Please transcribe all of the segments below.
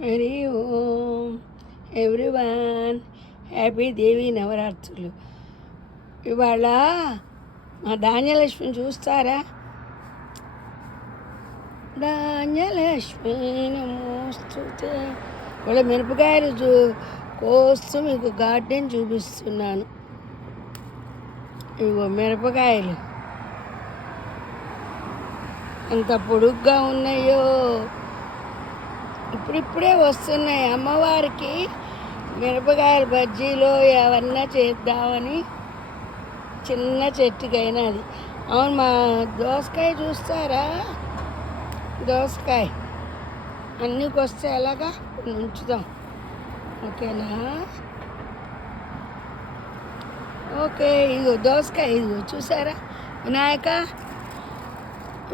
హరి ఓం everyone, happy దేవి నవరాత్రులు. ఇవాళ మా ధాన్యలక్ష్మిని చూస్తారా? ధాన్యలక్ష్మి నమోస్తుతే. ఇవాళ మిరపకాయలు కోస్తూ మీకు గార్డెన్ చూపిస్తున్నాను. ఇగో మిరపకాయలు ఎంత పొడుగ్గా ఉన్నాయో, ఇప్పుడిప్పుడే వస్తున్నాయి. అమ్మవారికి మిరపకాయల బజ్జీలో ఏమన్నా చేద్దామని చిన్న చెట్టుకైనా అది. అవును, మా దోసకాయ చూస్తారా? దోసకాయ అన్నీకి వస్తే ఎలాగా ఉంచుదాం, ఓకేనా? ఓకే, ఇదిగో దోసకాయ, ఇదిగో చూసారా?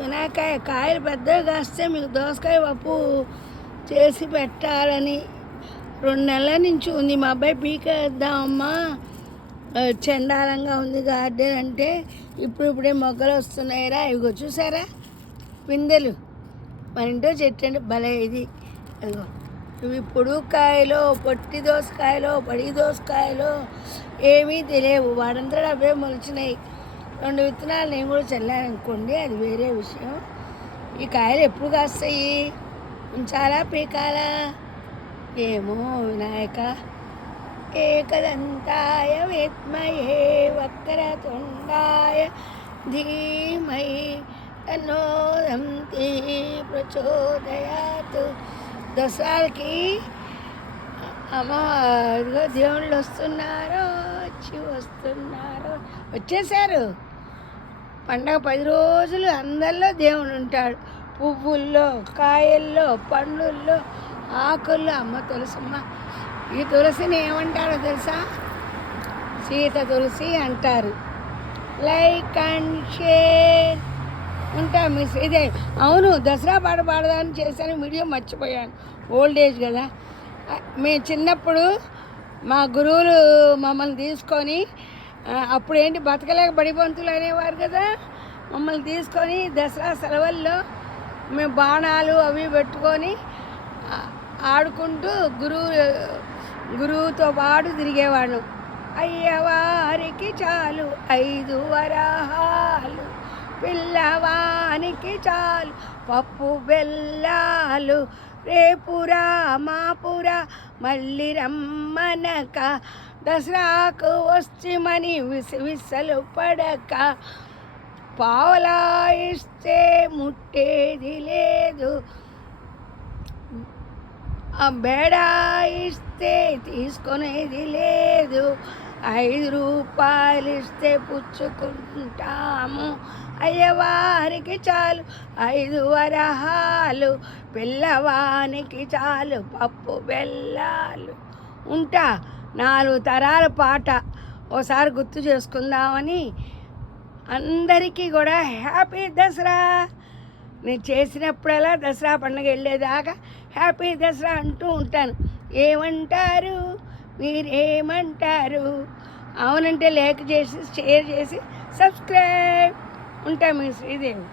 వినాయకాయ కాయలు పెద్దగా కాస్తే మీకు దోసకాయ పప్పు చేసి పెట్టాలని 2 నెలల నుంచి ఉంది. మా అబ్బాయి పీకేద్దామమ్మా, చండాలంగా ఉంది గార్డెన్ అంటే ఇప్పుడే మొగ్గలు వస్తున్నాయిరా. ఇదిగో చూసారా పిందెలు? మన ఇంట్లో చెట్టు అంటే భలే ఇది. అదిగో ఇవి పొడుకాయలో, పొట్టి దోసకాయలో, బడి దోసకాయలో ఏమీ తెలియవు, వాడంతా అవే మొలిచినాయి. 2 విత్తనాలు నేను కూడా చల్లాను అనుకోండి, అది వేరే విషయం. ఈ కాయలు ఎప్పుడు కాస్తాయి? ఉంచాలా పీకాలా ఏమో. వినాయక ఏకదంతాయ విద్మహే వక్రతుండాయ ధీమహి తన్నో దంతి ప్రచోదయాత్. దసరాలకి ఇదిగో దేవుళ్ళు వస్తున్నారు, వచ్చేసారు. పండగ 10 రోజులు అందరిలో దేవుడు ఉంటాడు. పువ్వుల్లో, కాయల్లో, పండ్లల్లో, ఆకుల్లో. అమ్మ తులసమ్మ, ఈ తులసిని ఏమంటారో తెలుసా? సీత తులసి అంటారు. లైక్ అండ్ షేర్ ఉంటా మిస్. ఇదే అవును, దసరా పాట పాడదాన్ని చేశాను, వీడియో మర్చిపోయాను. ఓల్డ్ ఏజ్ కదా. మేము చిన్నప్పుడు మా గురువులు మమ్మల్ని తీసుకొని, అప్పుడేంటి బతకలేక బడిబంతులు అనేవారు కదా, మమ్మల్ని తీసుకొని దసరా సెలవుల్లో మేము బాణాలు అవి పెట్టుకొని ఆడుకుంటూ గురువుతో పాటు తిరిగేవాళ్ళం. అయ్యవారికి చాలు 5 వరహాలు, పిల్లవానికి చాలు పప్పు బెల్లాలు, రేపురా మాపురా మళ్ళీ రమ్మనక, దసరాకు వస్తమని విసలు పడక, పావలా ఇస్తే ముట్టేది లేదు, బేడా ఇస్తే తీసుకునేది లేదు, 5 రూపాయలు ఇస్తే పుచ్చుకుంటాము, అయ్యవారికి చాలు 5 వరహాలు, పిల్లవానికి చాలు పప్పు బెల్లాలు. ఉంటా 4 తరాల పాట ఓసారి గుర్తు చేసుకుందామని. అందరికీ కూడా హ్యాపీ దసరా. నేను చేసినప్పుడల్లా దసరా పండుగ వెళ్ళేదాకా హ్యాపీ దసరా అంటూ ఉంటాను. ఏమంటారు మీరేమంటారు? అవునంటే లైక్ చేసి, షేర్ చేసి, సబ్స్క్రైబ్. ఉంటా మీ శ్రీదేవి.